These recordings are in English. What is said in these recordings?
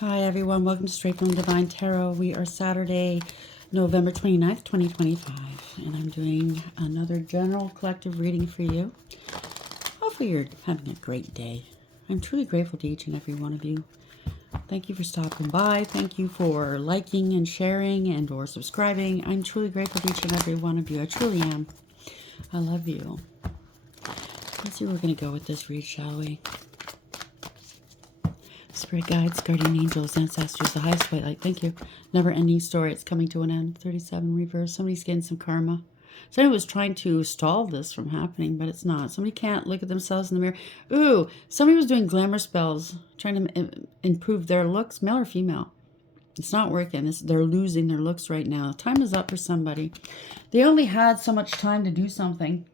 Hi everyone, welcome to Straight from Divine Tarot. We are Saturday, November 29th, 2025, and I'm doing another general collective reading for you. Hopefully you're having a great day. I'm truly grateful to each and every one of you. Thank you for stopping by. Thank you for liking and sharing and or subscribing. I'm truly grateful to each and every one of you. I truly am. I love you. Let's see where we're going to go with this read, shall we? Spirit guides, guardian angels, ancestors, the highest white light. Thank you. Never ending story. It's coming to an end. 37 reverse. Somebody's getting some karma. Somebody was trying to stall this from happening, but it's not. Somebody can't look at themselves in the mirror. Ooh, somebody was doing glamour spells, trying to improve their looks, male or female. It's not working. They're losing their looks right now. Time is up for somebody. They only had so much time to do something.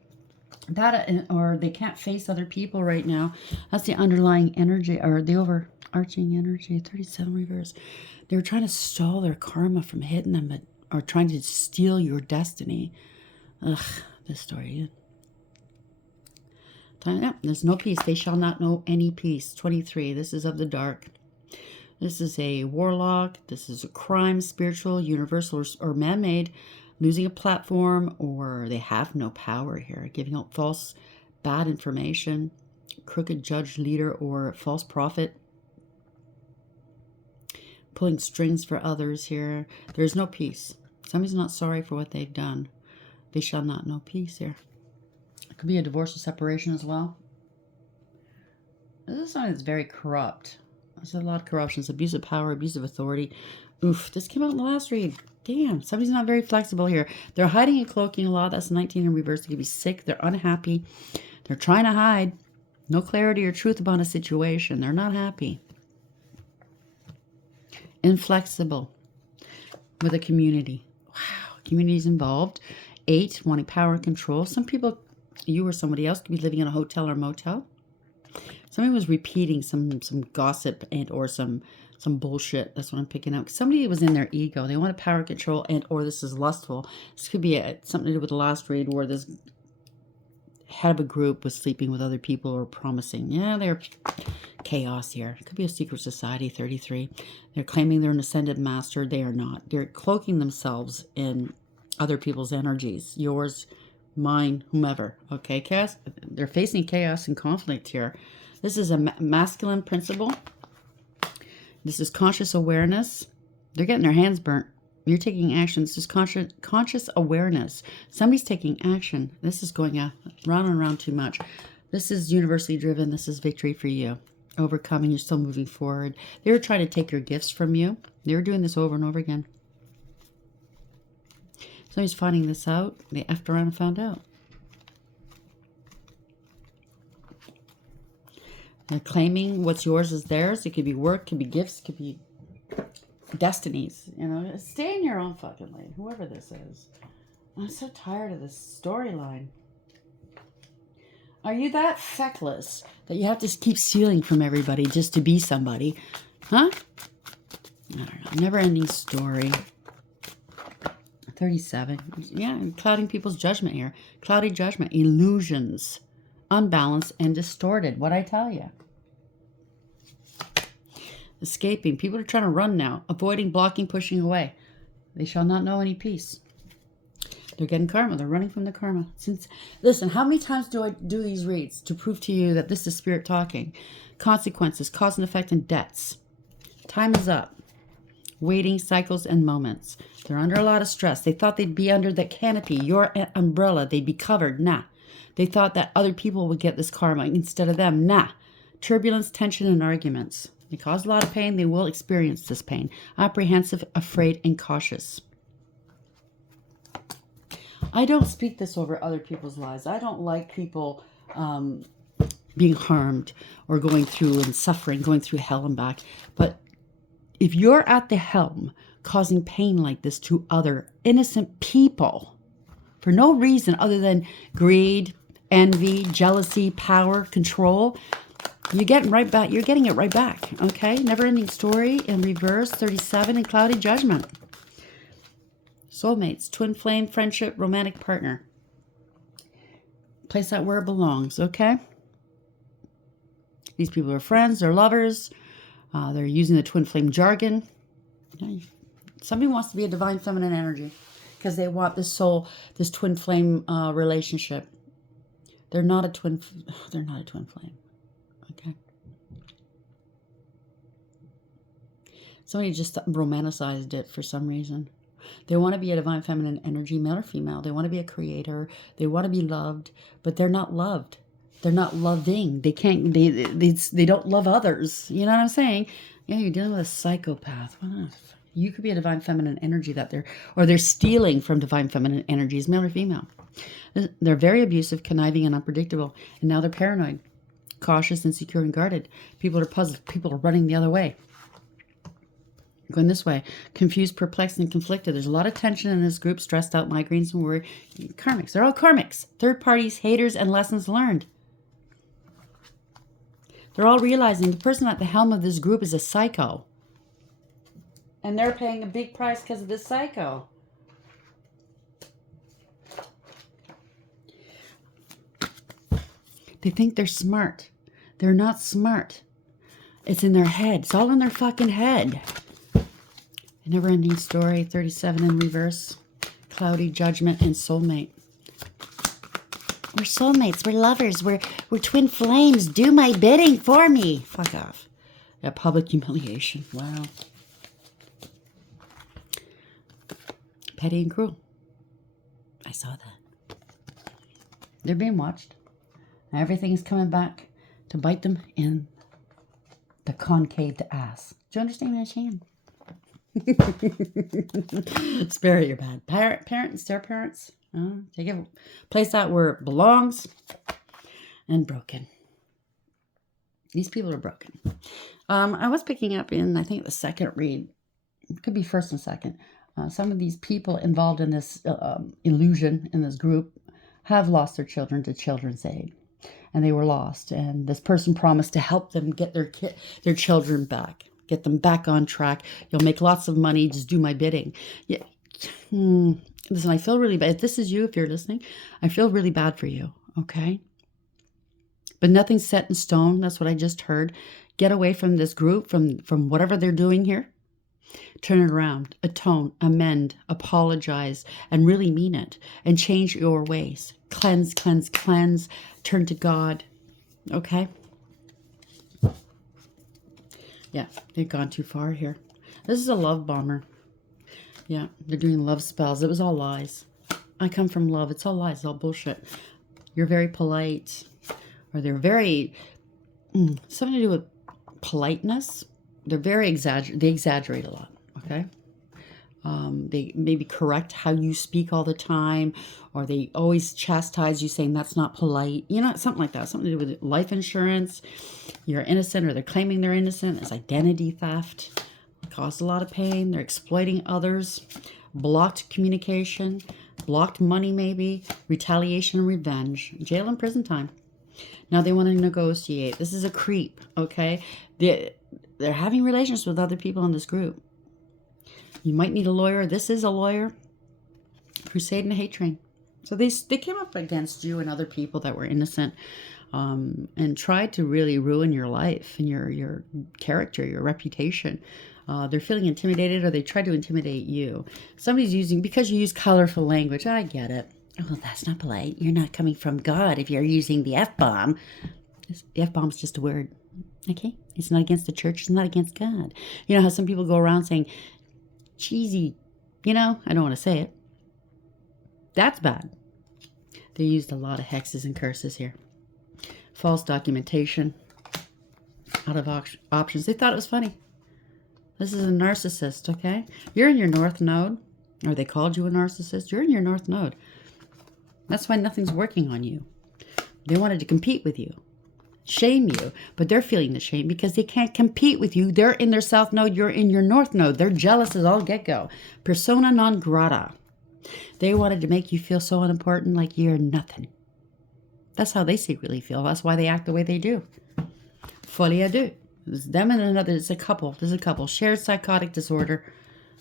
Or they can't face other people right now. That's the underlying energy, or the overarching energy. 37 reverse. They were trying to stall their karma from hitting them, or trying to steal your destiny. Ugh, this story. There's no peace. They shall not know any peace. 23. This is of the dark. This is a warlock. This is a crime, spiritual, universal, or man-made. Losing a platform, or they have no power here. Giving out false, bad information. Crooked judge, leader, or false prophet. Pulling strings for others here. There's no peace. Somebody's not sorry for what they've done. They shall not know peace here. It could be a divorce or separation as well. This is something that's very corrupt. There's a lot of corruption. It's abuse of power, abuse of authority. Oof, this came out in the last read. Damn, somebody's not very flexible here. They're hiding and cloaking a lot. That's 19 in reverse. They could be sick. They're unhappy. They're trying to hide. No clarity or truth about a situation. They're not happy. Inflexible with a community. Wow, community's involved. 8, wanting power and control. Some people, you or somebody else, could be living in a hotel or motel. Somebody was repeating some gossip and or some bullshit. That's what I'm picking up. Somebody was in their ego. They wanted power, control, and or this is lustful. This could be something to do with the last read where this head of a group was sleeping with other people or promising. Yeah, they're chaos here. It could be a secret society. 33. They're claiming they're an ascended master. They are not. They're cloaking themselves in other people's energies. Yours, mine, whomever. Okay, chaos. They're facing chaos and conflict here. This is a masculine principle. This is conscious awareness. They're getting their hands burnt. You're taking action. This is conscious awareness. Somebody's taking action. This is going round and round too much. This is universally driven. This is victory for you. Overcoming. You're still moving forward. They were trying to take your gifts from you. They were doing this over and over again. Somebody's finding this out. They effed around and found out. They're claiming what's yours is theirs. It could be work, could be gifts, could be destinies. You know, stay in your own fucking lane, whoever this is. I'm so tired of this storyline. Are you that feckless that you have to keep stealing from everybody just to be somebody? Huh? I don't know. Never ending story. 37. Yeah, clouding people's judgment here. Cloudy judgment. Illusions. Unbalanced and distorted. What I tell you. Escaping. People are trying to run now. Avoiding, blocking, pushing away. They shall not know any peace. They're getting karma. They're running from the karma. Listen, how many times do I do these reads to prove to you that this is spirit talking? Consequences, cause and effect, and debts. Time is up. Waiting, cycles, and moments. They're under a lot of stress. They thought they'd be under the canopy, your umbrella. They'd be covered. Nah. They thought that other people would get this karma instead of them. Nah. Turbulence, tension, and arguments. They cause a lot of pain. They will experience this pain. Apprehensive, afraid, and cautious. I don't speak this over other people's lives. I don't like people being harmed or going through and suffering, going through hell and back. But if you're at the helm causing pain like this to other innocent people for no reason other than greed, envy, jealousy, power, control, you're getting right back. You're getting it right back. Okay? Never ending story in reverse. 37 and cloudy judgment. Soulmates, twin flame, friendship, romantic partner. Place that where it belongs. Okay? These people are friends. They're lovers. They're using the twin flame jargon. Somebody wants to be a divine feminine energy because they want this soul, this twin flame relationship. They're not a twin flame. Okay. Somebody just romanticized it for some reason. They want to be a divine feminine energy, male or female. They want to be a creator. They want to be loved, but they're not loved. They're not loving. They can't. They don't love others. You know what I'm saying? Yeah, you're dealing with a psychopath. You could be a divine feminine energy that they're stealing from divine feminine energies, male or female. They're very abusive, conniving, and unpredictable. And now they're paranoid, cautious, insecure, and guarded. People are puzzled. People are running the other way. Going this way. Confused, perplexed, and conflicted. There's a lot of tension in this group, stressed out, migraines, and worry. Karmics. They're all karmics. Third parties, haters, and lessons learned. They're all realizing the person at the helm of this group is a psycho. And they're paying a big price because of this psycho. They think they're smart. They're not smart. It's in their head. It's all in their fucking head. A never-ending story, 37 in reverse. Cloudy, judgment, and soulmate. We're soulmates. We're lovers. We're twin flames. Do my bidding for me. Fuck off. Yeah, public humiliation. Wow. Petty and cruel. I saw that. They're being watched. Everything's coming back to bite them in the concaved ass. Do you understand what I'm saying? Spare your bad parents, their parents. Take it, place that where it belongs. And broken. These people are broken. I was picking up in, I think, the second read. It could be first and second. Some of these people involved in this illusion in this group have lost their children to Children's Aid. And they were lost. And this person promised to help them get their children back. Get them back on track. You'll make lots of money. Just do my bidding. Yeah. Listen, I feel really bad. If this is you, if you're listening, I feel really bad for you. Okay? But nothing's set in stone. That's what I just heard. Get away from this group, from whatever they're doing here. Turn it around, atone, amend, apologize, and really mean it. And change your ways. Cleanse, cleanse, cleanse. Turn to God. Okay? Yeah, they've gone too far here. This is a love bomber. Yeah, they're doing love spells. It was all lies. I come from love. It's all lies. It's all bullshit. You're very polite. Or they're very... something to do with politeness. They're very they exaggerate a lot, okay? They maybe correct how you speak all the time, or they always chastise you saying that's not polite. You know, something like that. Something to do with life insurance. You're innocent, or they're claiming they're innocent. It's identity theft. It causes a lot of pain. They're exploiting others. Blocked communication. Blocked money maybe. Retaliation and revenge. Jail and prison time. Now they want to negotiate. This is a creep, okay? They're having relations with other people in this group. You might need a lawyer. This is a lawyer. Crusade and hate train. So they came up against you and other people that were innocent, and tried to really ruin your life and your character, your reputation. They're feeling intimidated, or they tried to intimidate you. Somebody's using, because you use colorful language. I get it. Oh, that's not polite. You're not coming from God if you're using the F-bomb. The F-bomb is just a word. Okay? It's not against the church. It's not against God. You know how some people go around saying, cheesy, you know? I don't want to say it. That's bad. They used a lot of hexes and curses here. False documentation. Out of options. They thought it was funny. This is a narcissist, okay? You're in your north node. Or they called you a narcissist. You're in your north node. That's why nothing's working on you. They wanted to compete with you. Shame you. But they're feeling the shame because they can't compete with you. They're in their south node. You're in your north node. They're jealous as all get-go. Persona non grata. They wanted to make you feel so unimportant, like you're nothing. That's how they secretly feel. That's why they act the way they do. Folie à deux. It's them and another. It's a couple. There's a couple. Shared psychotic disorder.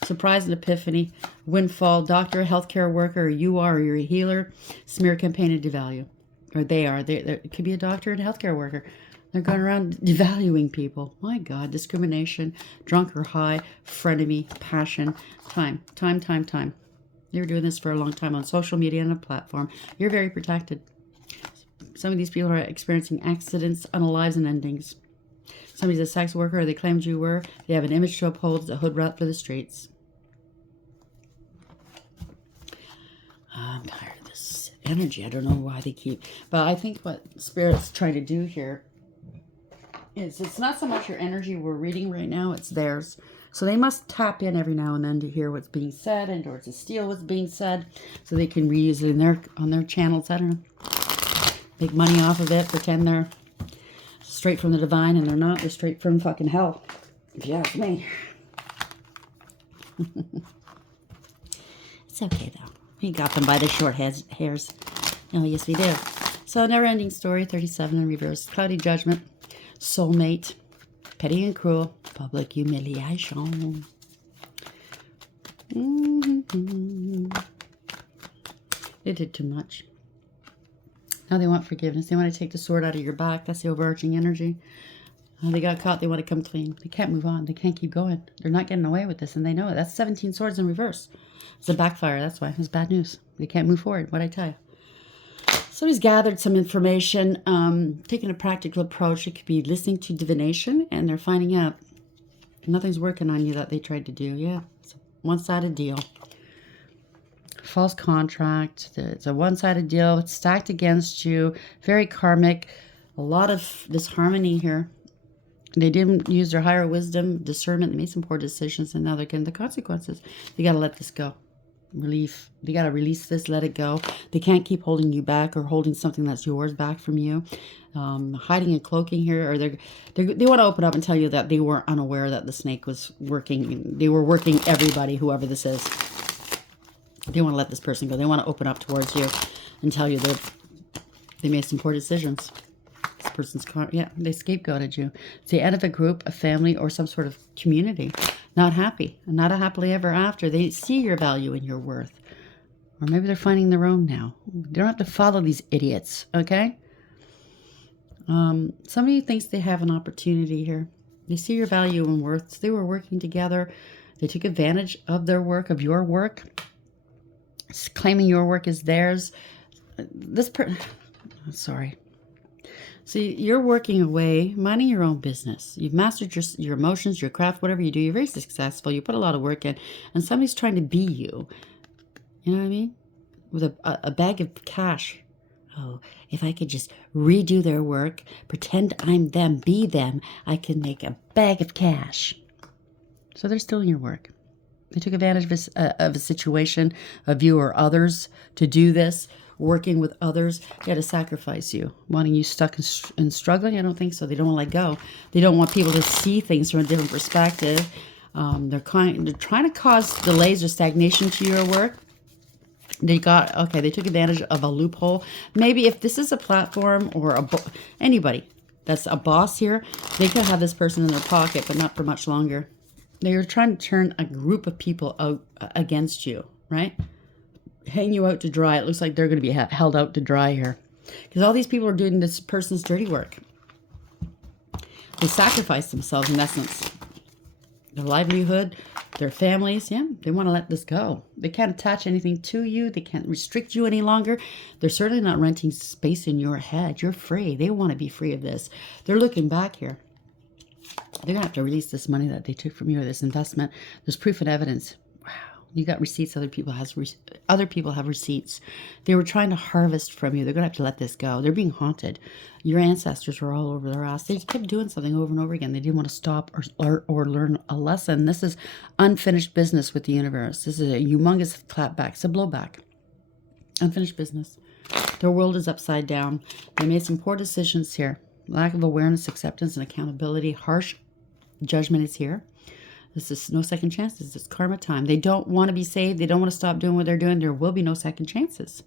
Surprise and epiphany. Windfall. Doctor, healthcare worker, or you are, or you're a healer. Smear campaign and devalue. Or they are. It could be a doctor and a healthcare worker. They're going around devaluing people. My God, discrimination, drunk or high, frenemy, passion, time. You're doing this for a long time on social media and a platform. You're very protected. Some of these people are experiencing accidents, unalives, and endings. Somebody's a sex worker, or they claimed you were. They have an image to uphold. It's a hood rat for the streets. I'm tired of this energy. I don't know why they keep... But I think what Spirit's trying to do here is it's not so much your energy we're reading right now, it's theirs. So they must tap in every now and then to hear what's being said and or to steal what's being said so they can reuse it in on their channels. I don't know. Make money off of it, pretend they're straight from the divine, and they're not. They're straight from fucking hell, if you ask me. It's okay, though. We got them by the short hairs. Oh, yes, we do. So, never-ending story, 37 in reverse. Cloudy judgment, soulmate, petty and cruel, public humiliation. They did too much. Now they want forgiveness. They want to take the sword out of your back. That's the overarching energy. They got caught. They want to come clean. They can't move on. They can't keep going. They're not getting away with this, and they know it. That's 17 swords in reverse. It's a backfire. That's why. It's bad news. They can't move forward. What'd I tell you? Somebody's gathered some information, taking a practical approach. It could be listening to divination, and they're finding out nothing's working on you that they tried to do. Yeah, it's a one-sided deal. False contract. It's a one-sided deal. It's stacked against you. Very karmic. A lot of disharmony here. They didn't use their higher wisdom, discernment. They made some poor decisions, and now they're getting the consequences. They got to let this go. Relief. They got to release this, let it go. They can't keep holding you back or holding something that's yours back from you. Hiding and cloaking here, or they want to open up and tell you that they were unaware that the snake was working. They were working everybody, whoever this is. They want to let this person go. They want to open up towards you and tell you that they made some poor decisions. This person's they scapegoated you. It's the end of a group, a family, or some sort of community. Not happy. Not a happily ever after. They see your value and your worth. Or maybe they're finding their own now. They don't have to follow these idiots, okay? Somebody thinks they have an opportunity here. They see your value and worth. They were working together. They took advantage of their work, of your work. Claiming your work is theirs. Sorry. See, you're working away, minding your own business. You've mastered your emotions, your craft, whatever you do. You're very successful. You put a lot of work in, and somebody's trying to be you. You know what I mean? With a bag of cash. Oh, if I could just redo their work, pretend I'm them, be them, I can make a bag of cash. So they're stealing your work. They took advantage of a situation, of you or others, to do this, working with others. They had to sacrifice you, wanting you stuck and struggling. I don't think so. They don't want to let go. They don't want people to see things from a different perspective. They're trying to cause delays or stagnation to your work. They took advantage of a loophole. Maybe if this is a platform or anybody that's a boss here, they could have this person in their pocket, but not for much longer. They're trying to turn a group of people out against you, right? Hang you out to dry. It looks like they're going to be held out to dry here. Because all these people are doing this person's dirty work. They sacrifice themselves, in essence. Their livelihood, their families, they want to let this go. They can't attach anything to you. They can't restrict you any longer. They're certainly not renting space in your head. You're free. They want to be free of this. They're looking back here. They're going to have to release this money that they took from you, or this investment. There's proof and evidence. Wow. You got receipts. Other people have receipts. They were trying to harvest from you. They're going to have to let this go. They're being haunted. Your ancestors were all over their ass. They kept doing something over and over again. They didn't want to stop or learn a lesson. This is unfinished business with the universe. This is a humongous clapback. It's a blowback. Unfinished business. Their world is upside down. They made some poor decisions here. Lack of awareness, acceptance, and accountability. Harsh judgment is here. This is no second chances. It's karma time. They don't want to be saved. They don't want to stop doing what they're doing. There will be no second chances.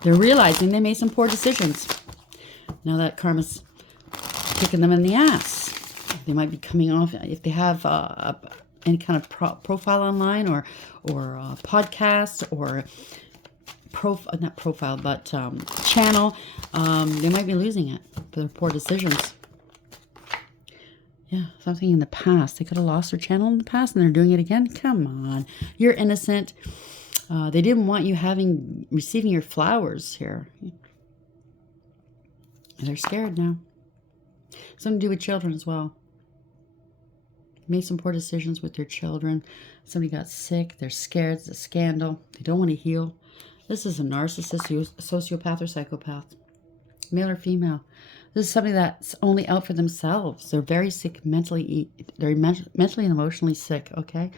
They're realizing they made some poor decisions. Now that karma's kicking them in the ass. They might be coming off, if they have any kind of profile online or a podcast or not profile, but channel, they might be losing it for their poor decisions. Yeah, something in the past. They could have lost their channel in the past and they're doing it again. Come on. You're innocent. They didn't want you receiving your flowers here. They're scared now. Something to do with children as well. Made some poor decisions with their children. Somebody got sick. They're scared. It's a scandal. They don't want to heal. This is a narcissist, who's a sociopath or psychopath. Male or female. This is somebody that's only out for themselves. They're very sick mentally. They're mentally and emotionally sick, okay?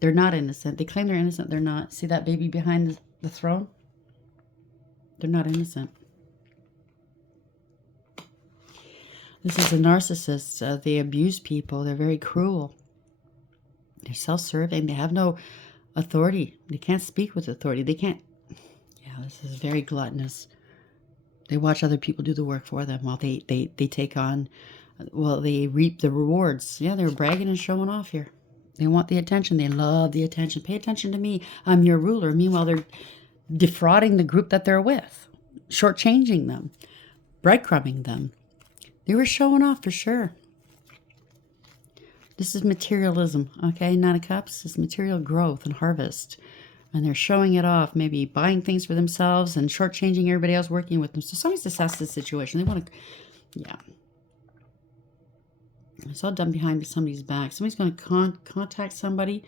They're not innocent. They claim they're innocent. They're not. See that baby behind the throne? They're not innocent. This is a narcissist. They abuse people. They're very cruel. They're self-serving. They have no authority. They can't speak with authority. They can't. Yeah, this is very gluttonous. They watch other people do the work for them while they take on, well, they reap the rewards. Yeah, they're bragging and showing off here. They want the attention. They love the attention. Pay attention to me. I'm your ruler. Meanwhile, they're defrauding the group that they're with, shortchanging them, breadcrumbing them. They were showing off for sure. This is materialism, okay? Nine of Cups is material growth and harvest. And they're showing it off, maybe buying things for themselves and shortchanging everybody else working with them. So somebody's assessed this situation. They want to, yeah. It's all done behind somebody's back. Somebody's going to contact somebody.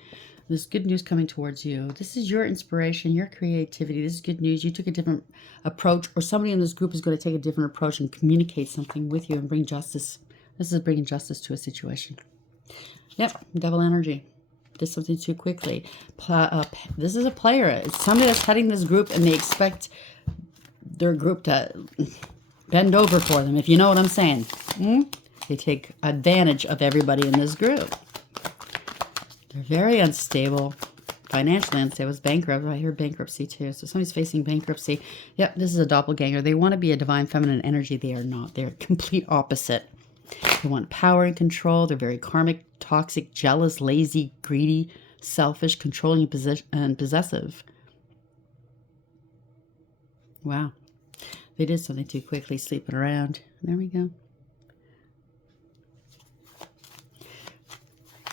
There's good news coming towards you. This is your inspiration, your creativity. This is good news. You took a different approach, or somebody in this group is going to take a different approach and communicate something with you and bring justice. This is bringing justice to a situation. Yep, devil energy. Did something too quickly. This is a player. It's somebody that's heading this group and they expect their group to bend over for them, if you know what I'm saying. They take advantage of everybody in this group. They're very unstable. Financially unstable. It's bankrupt. I hear bankruptcy too. So somebody's facing bankruptcy. Yep, this is a doppelganger. They want to be a divine feminine energy. They are not. They're complete opposite. They want power and control. They're very karmic, toxic, jealous, lazy, greedy, selfish, controlling, and possessive. Wow. They did something too quickly, sleeping around. There we go.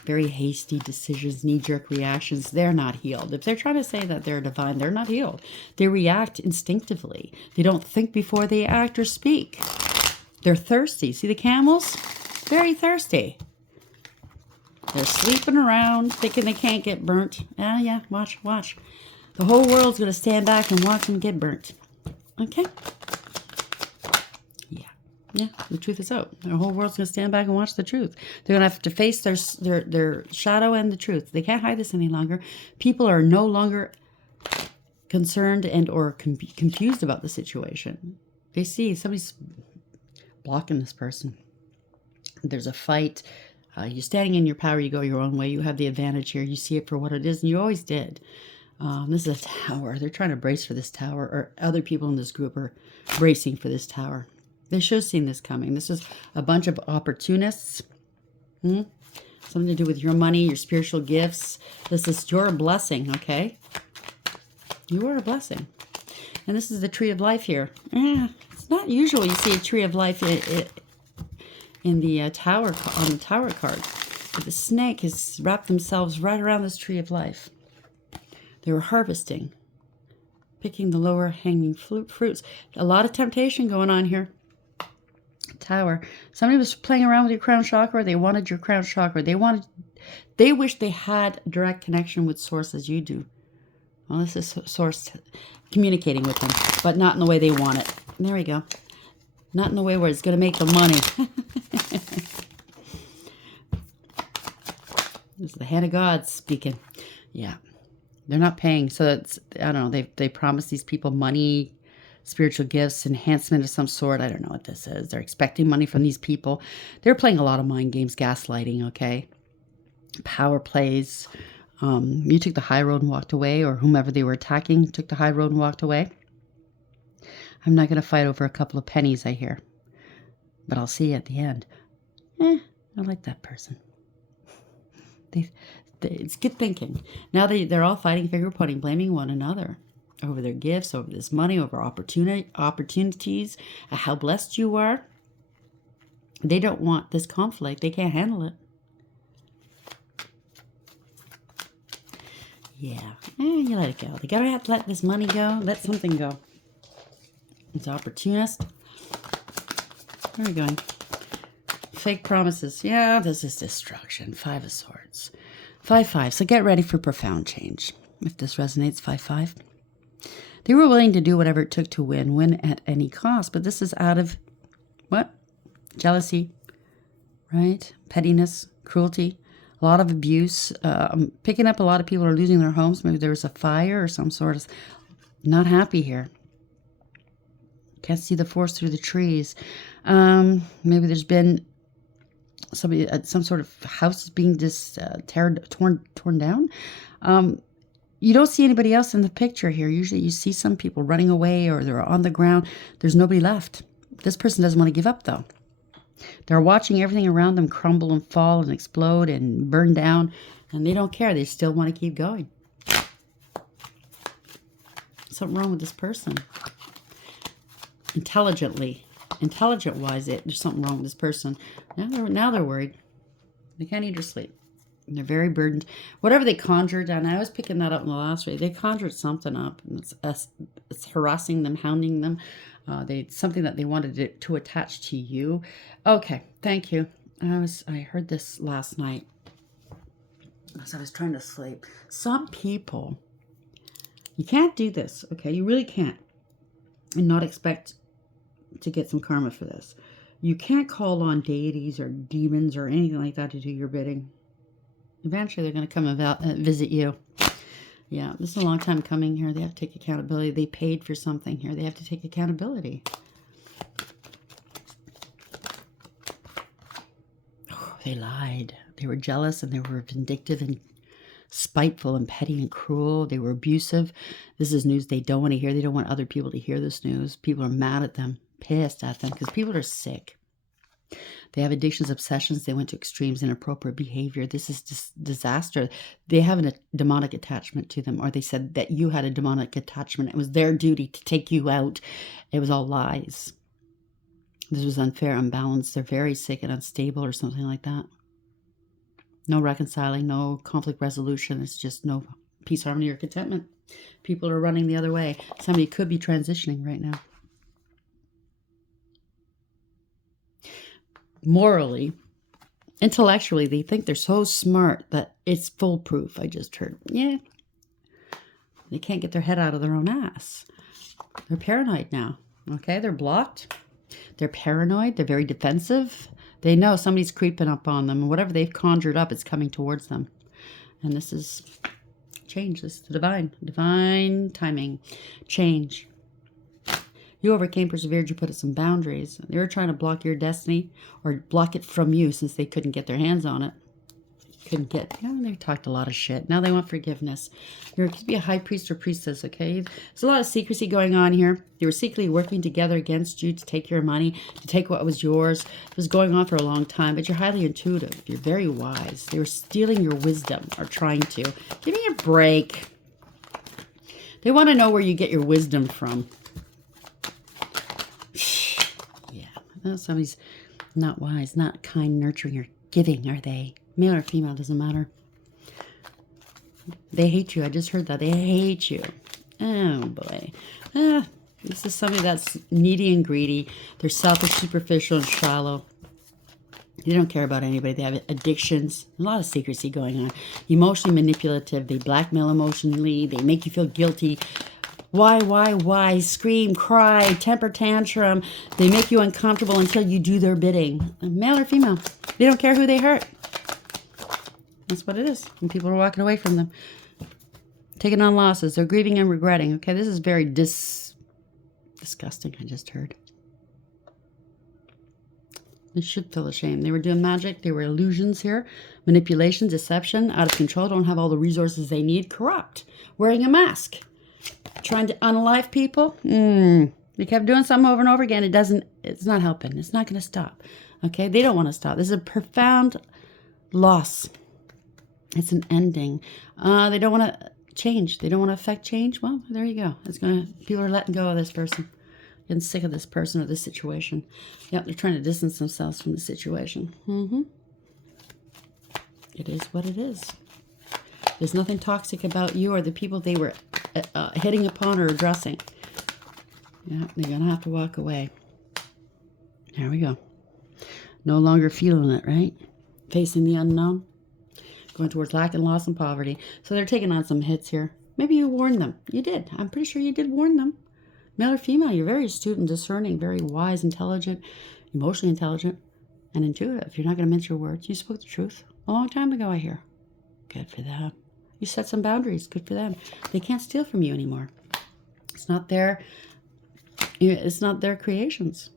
Very hasty decisions, knee-jerk reactions. They're not healed. If they're trying to say that they're divine, they're not healed. They react instinctively. They don't think before they act or speak. They're thirsty. See the camels? Very thirsty. They're sleeping around, thinking they can't get burnt. Yeah, watch. The whole world's going to stand back and watch them get burnt. Okay? Yeah, the truth is out. The whole world's going to stand back and watch the truth. They're going to have to face their shadow and the truth. They can't hide this any longer. People are no longer concerned and or confused about the situation. They see somebody's blocking this person. There's a fight. You're standing in your power. You go your own way. You have the advantage here. You see it for what it is, and you always did. This is a tower. They're trying to brace for this tower, or other people in this group are bracing for this tower. They should have seen this coming. This is a bunch of opportunists. Something to do with your money, your spiritual gifts. This is your blessing, okay? You are a blessing. And this is the tree of life here. It's not usual you see a tree of life in the tower, on the tower card. But the snake has wrapped themselves right around this tree of life. They were harvesting, picking the lower hanging fruits. A lot of temptation going on here. Tower. Somebody was playing around with your crown chakra. They wanted your crown chakra. They wish they had direct connection with source as you do. Well, this is source communicating with them, but not in the way they want it. There we go. Not in the way where it's going to make them money. This is the hand of God speaking. Yeah. They're not paying. So it's, I don't know, they promise these people money, spiritual gifts, enhancement of some sort. I don't know what this is. They're expecting money from these people. They're playing a lot of mind games, gaslighting, okay? Power plays. You took the high road and walked away, or whomever they were attacking took the high road and walked away. I'm not going to fight over a couple of pennies, I hear. But I'll see you at the end. I like that person. It's good thinking. Now they're all fighting, finger pointing, blaming one another over their gifts, over this money, over opportunities, how blessed you are. They don't want this conflict. They can't handle it. Yeah, you let it go. They gotta have to let this money go. Let something go. It's opportunist. Where are we going? Fake promises. Yeah, this is destruction. 5 of Swords. 5-5. So get ready for profound change. If this resonates, 5-5. They were willing to do whatever it took to win at any cost. But this is out of what? Jealousy, right? Pettiness, cruelty, a lot of abuse. I'm picking up a lot of people are losing their homes. Maybe there was a fire or some sort of not happy here. Can't see the forest through the trees. Maybe there's been somebody, some sort of house is being torn down. You don't see anybody else in the picture here. Usually you see some people running away or they're on the ground. There's nobody left. This person doesn't want to give up, though. They're watching everything around them crumble and fall and explode and burn down, and they don't care. They still want to keep going. Something wrong with this person. Intelligent-wise, there's something wrong with this person. Now they're worried. They can't eat or sleep. They're very burdened. Whatever they conjured, and I was picking that up in the last way, they conjured something up. And it's harassing them, hounding them. Something that they wanted to attach to you. Okay, thank you. I heard this last night as I was trying to sleep. Some people, you can't do this, okay? You really can't. And not expect to get some karma for this. You can't call on deities or demons or anything like that to do your bidding. Eventually, they're going to come and visit you. Yeah, this is a long time coming here. They have to take accountability. They paid for something here. They have to take accountability. Oh, they lied. They were jealous and they were vindictive and spiteful and petty and cruel. They were abusive. This is news they don't want to hear. They don't want other people to hear this news. People are mad at them, pissed at them because people are sick. They have addictions, obsessions. They went to extremes, inappropriate behavior. This is just disaster. They have a demonic attachment to them, or they said that you had a demonic attachment. It was their duty to take you out. It was all lies. This was unfair, unbalanced. They're very sick and unstable or something like that. No reconciling, no conflict resolution. It's just no peace, harmony, or contentment. People are running the other way. Somebody could be transitioning right now. Morally, intellectually, they think they're so smart that it's foolproof. I just heard. Yeah. They can't get their head out of their own ass. They're paranoid now. Okay? They're blocked. They're paranoid. They're very defensive. They know somebody's creeping up on them. And whatever they've conjured up, it's coming towards them. And this is change. This is the divine. Divine timing. Change. You overcame, persevered, you put up some boundaries. They were trying to block your destiny or block it from you since they couldn't get their hands on it. They talked a lot of shit. Now they want forgiveness. You could be a high priest or priestess, okay? There's a lot of secrecy going on here. They were secretly working together against you to take your money, to take what was yours. It was going on for a long time, but you're highly intuitive. You're very wise. They were stealing your wisdom or trying to. Give me a break. They want to know where you get your wisdom from. Somebody's not wise, not kind, nurturing, or giving, are they? Male or female, doesn't matter. They hate you. I just heard that. They hate you. Oh, boy. This is somebody that's needy and greedy. They're selfish, superficial, and shallow. They don't care about anybody. They have addictions. A lot of secrecy going on. Emotionally manipulative. They blackmail emotionally. They make you feel guilty. Why? Scream, cry, temper tantrum. They make you uncomfortable until you do their bidding. Male or female. They don't care who they hurt. That's what it is. And people are walking away from them. Taking on losses. They're grieving and regretting. Okay, this is very disgusting, I just heard. They should feel ashamed. They were doing magic. They were illusions here. Manipulation, deception, out of control. Don't have all the resources they need. Corrupt. Wearing a mask. Trying to unalive people. They kept doing something over and over again. It's not helping. It's not going to stop. Okay? They don't want to stop. This is a profound loss. It's an ending. They don't want to change. They don't want to affect change. Well, there you go. People are letting go of this person. Getting sick of this person or this situation. Yep, they're trying to distance themselves from the situation. It is what it is. There's nothing toxic about you or the people they were hitting upon or addressing. Yeah, they're going to have to walk away. There we go. No longer feeling it, right? Facing the unknown. Going towards lack and loss and poverty. So they're taking on some hits here. Maybe you warned them. You did. I'm pretty sure you did warn them. Male or female, you're very astute and discerning, very wise, intelligent, emotionally intelligent, and intuitive. You're not going to mince your words. You spoke the truth a long time ago, I hear. Good for them. You set some boundaries. Good for them. They can't steal from you anymore. It's not their creations.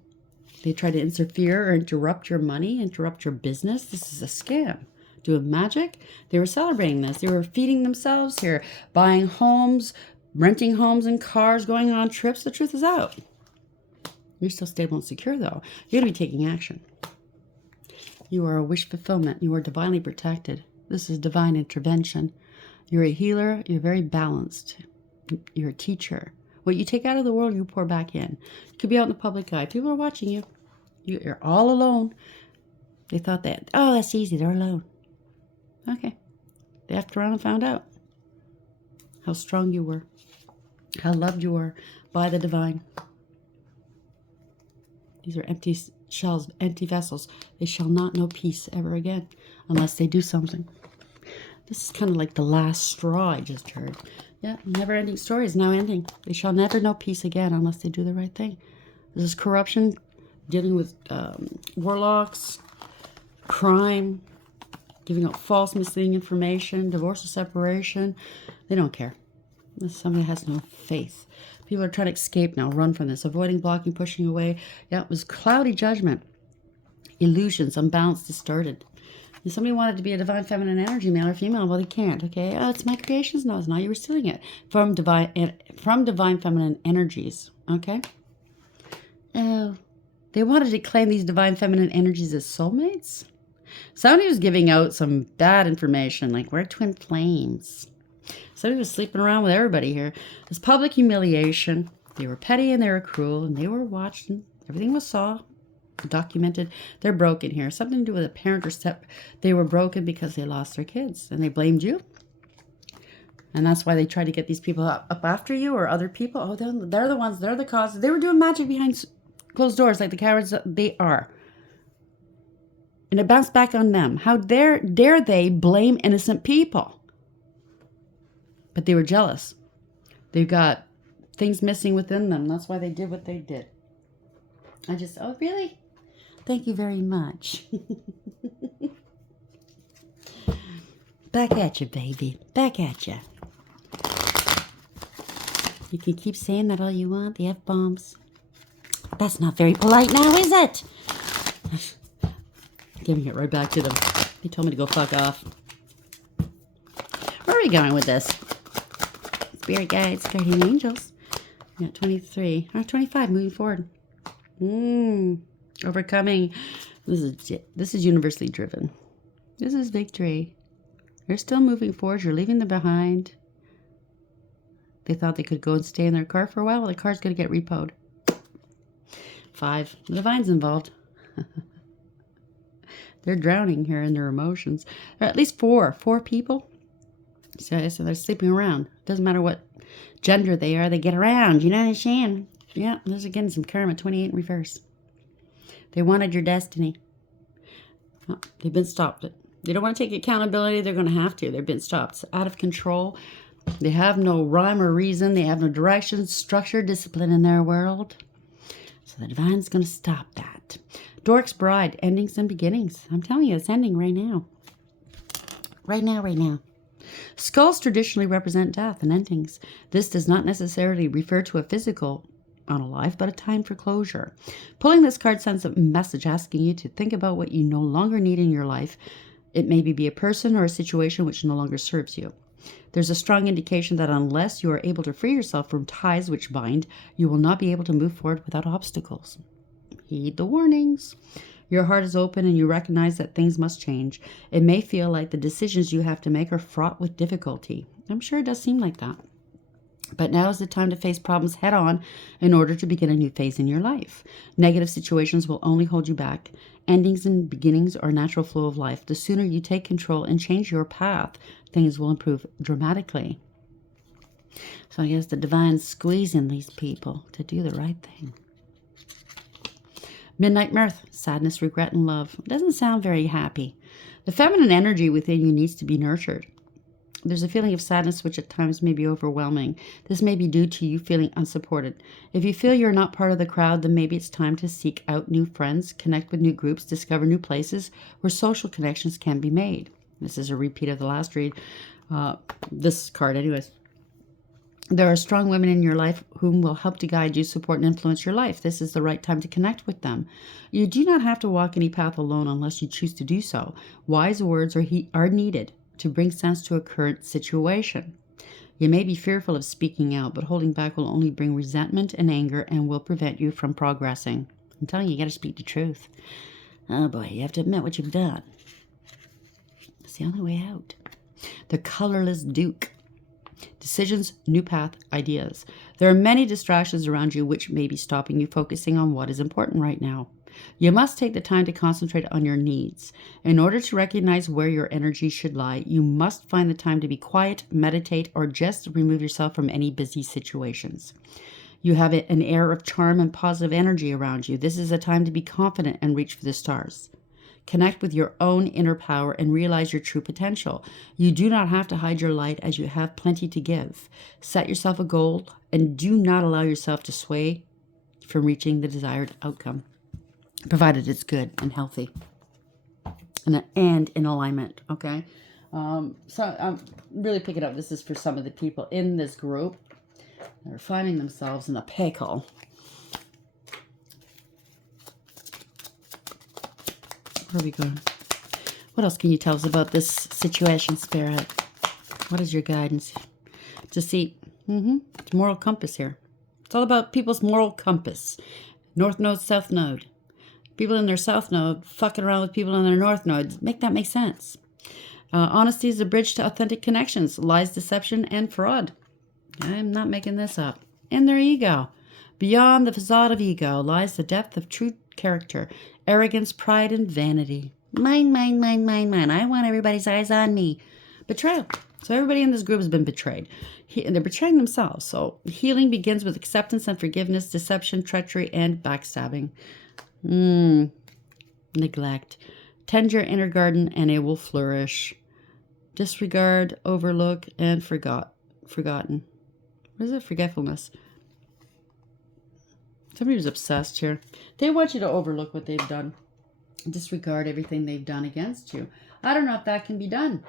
They try to interfere or interrupt your money, interrupt your business. This is a scam. Doing magic. They were celebrating this. They were feeding themselves here, buying homes, renting homes and cars, going on trips. The truth is out. You're still stable and secure, though. You're going to be taking action. You are a wish fulfillment. You are divinely protected. This is divine intervention. You're a healer. You're very balanced. You're a teacher. What you take out of the world, you pour back in. You could be out in the public eye. People are watching you. You're all alone. They thought that, oh, that's easy. They're alone. Okay. They after around and found out how strong you were, how loved you were by the divine. These are empty shells, empty vessels. They shall not know peace ever again unless they do something. This is kind of like the last straw I just heard. Yeah, never-ending story is now ending. They shall never know peace again unless they do the right thing. This is corruption, dealing with warlocks, crime, giving out false, misleading information, divorce or separation. They don't care. Somebody has no faith. People are trying to escape now, run from this, avoiding, blocking, pushing away. Yeah, it was cloudy judgment, illusions, unbalanced, distorted. If somebody wanted to be a divine feminine energy, male or female, well, they can't, okay? Oh, it's my creations. No, it's not. You were stealing it from divine feminine energies, okay? Oh, they wanted to claim these divine feminine energies as soulmates? Somebody was giving out some bad information, like we're twin flames. Somebody was sleeping around with everybody here. This public humiliation. They were petty and they were cruel and they were watched and everything was saw, documented. They're broken here. Something to do with a parent or step. They were broken because they lost their kids and they blamed you. And that's why they tried to get these people up after you or other people. Oh, they're the ones. They're the cause. They were doing magic behind closed doors like the cowards that they are. And it bounced back on them. How dare they blame innocent people? But they were jealous. They've got things missing within them. That's why they did what they did. Oh, really? Thank you very much. Back at you, baby. Back at you. You can keep saying that all you want, the F-bombs. That's not very polite now, is it? Giving it right back to them. They told me to go fuck off. Where are we going with this? Spirit guides, guardian angels. Yeah, 23. 25, moving forward. Overcoming. This is universally driven. This is victory. You're still moving forward. You're leaving them behind. They thought they could go and stay in their car for a while. Well, the car's going to get repoed. 5. The divine's involved. They're drowning here in their emotions. There are at least 4 people. So they're sleeping around. Doesn't matter what gender they are, they get around. You know what I'm saying? Yeah, there's again some karma, 28 in reverse. They wanted your destiny. Oh, they've been stopped. They don't want to take accountability. They're going to have to. They've been stopped. It's out of control. They have no rhyme or reason. They have no direction, structure, discipline in their world. So the divine's going to stop that. Dork's bride, endings and beginnings. I'm telling you, it's ending right now. Right now. Skulls traditionally represent death and endings. This does not necessarily refer to a physical unalive, but a time for closure. Pulling this card sends a message asking you to think about what you no longer need in your life. It may be a person or a situation which no longer serves you. There's a strong indication that unless you are able to free yourself from ties which bind, you will not be able to move forward without obstacles. Heed the warnings. Your heart is open and you recognize that things must change. It may feel like the decisions you have to make are fraught with difficulty. I'm sure it does seem like that. But now is the time to face problems head on in order to begin a new phase in your life. Negative situations will only hold you back. Endings and beginnings are a natural flow of life. The sooner you take control and change your path, things will improve dramatically. So I guess the divine's squeezing these people to do the right thing. Midnight mirth, sadness, regret, and love. It doesn't sound very happy. The feminine energy within you needs to be nurtured. There's a feeling of sadness which at times may be overwhelming. This may be due to you feeling unsupported. If you feel you're not part of the crowd, then maybe it's time to seek out new friends, connect with new groups, discover new places where social connections can be made. This is a repeat of the last read. This card anyways. There are strong women in your life whom will help to guide you, support, and influence your life. This is the right time to connect with them. You do not have to walk any path alone unless you choose to do so. Wise words are needed to bring sense to a current situation. You may be fearful of speaking out, but holding back will only bring resentment and anger and will prevent you from progressing. I'm telling you, you got to speak the truth. Oh boy, you have to admit what you've done. It's the only way out. The colorless Duke. Decisions, new path, ideas. There are many distractions around you which may be stopping you focusing on what is important right now. You must take the time to concentrate on your needs. In order to recognize where your energy should lie, you must find the time to be quiet, meditate, or just remove yourself from any busy situations. You have an air of charm and positive energy around you. This is a time to be confident and reach for the stars. Connect with your own inner power and realize your true potential. You do not have to hide your light as you have plenty to give. Set yourself a goal and do not allow yourself to sway from reaching the desired outcome, provided it's good and healthy and in alignment, okay? So I'm really picking up, this is for some of the people in this group that are finding themselves in a pickle. Where are we going? What else can you tell us about this situation, Spirit? What is your guidance? To see, it's moral compass here. It's all about people's moral compass. North node, south node. People in their south node fucking around with people in their north node. Make that make sense. Honesty is a bridge to authentic connections. Lies, deception, and fraud. I'm not making this up. And their ego. Beyond the facade of ego lies the depth of true character, arrogance, pride, and vanity. Mine, mine, mine, mine, mine. I want everybody's eyes on me. Betrayal. So everybody in this group has been betrayed. They're betraying themselves. So healing begins with acceptance and forgiveness, deception, treachery, and backstabbing. Neglect. Tend your inner garden and it will flourish. Disregard, overlook, and forgotten. What is it? Forgetfulness. Somebody was obsessed here. They want you to overlook what they've done. Disregard everything they've done against you. I don't know if that can be done.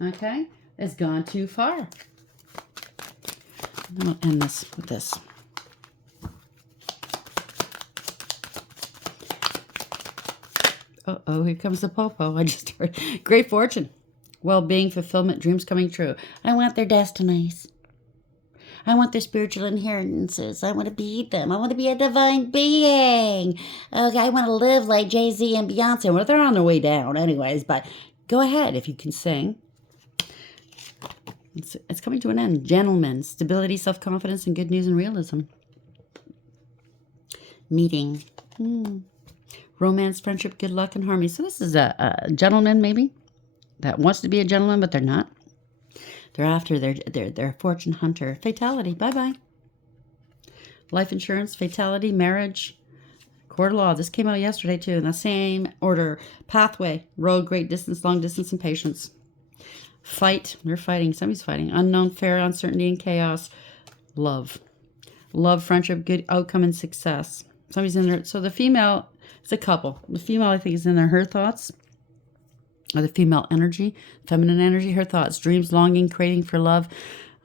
Okay? It's gone too far. And I'll end this with this. Uh-oh, here comes the popo. I just heard. Great fortune. Well-being, fulfillment, dreams coming true. I want their destinies. I want their spiritual inheritances. I want to be them. I want to be a divine being. Okay, I want to live like Jay-Z and Beyonce. Well, they're on their way down anyways, but go ahead if you can sing. It's coming to an end. Gentlemen, stability, self-confidence, and good news and realism. Meeting. Romance, friendship, good luck, and harmony. So this is a gentleman maybe that wants to be a gentleman, but they're not. They're after their fortune hunter. Fatality. Bye-bye. Life insurance, fatality, marriage, court of law. This came out yesterday too in the same order. Pathway, road, great distance, long distance, and patience. Fight. They're fighting. Somebody's fighting. Unknown, fair, uncertainty, and chaos. Love. Love, friendship, good outcome, and success. Somebody's in there. So the female, it's a couple. The female, I think, is in there. Her thoughts. Or the female energy, feminine energy, her thoughts, dreams, longing, craving for love.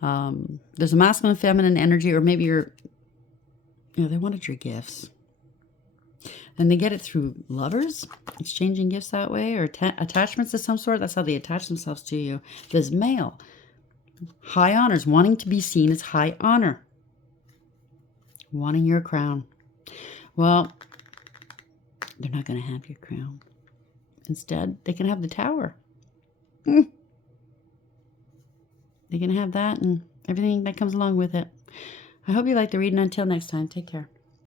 There's a masculine, feminine energy, or maybe they wanted your gifts. And they get it through lovers, exchanging gifts that way, or attachments of some sort. That's how they attach themselves to you. There's male, high honors, wanting to be seen as high honor. Wanting your crown. Well, They're not going to have your crown. Instead, they can have the Tower. They can have that and everything that comes along with it. I hope you like the reading. Until next time, take care.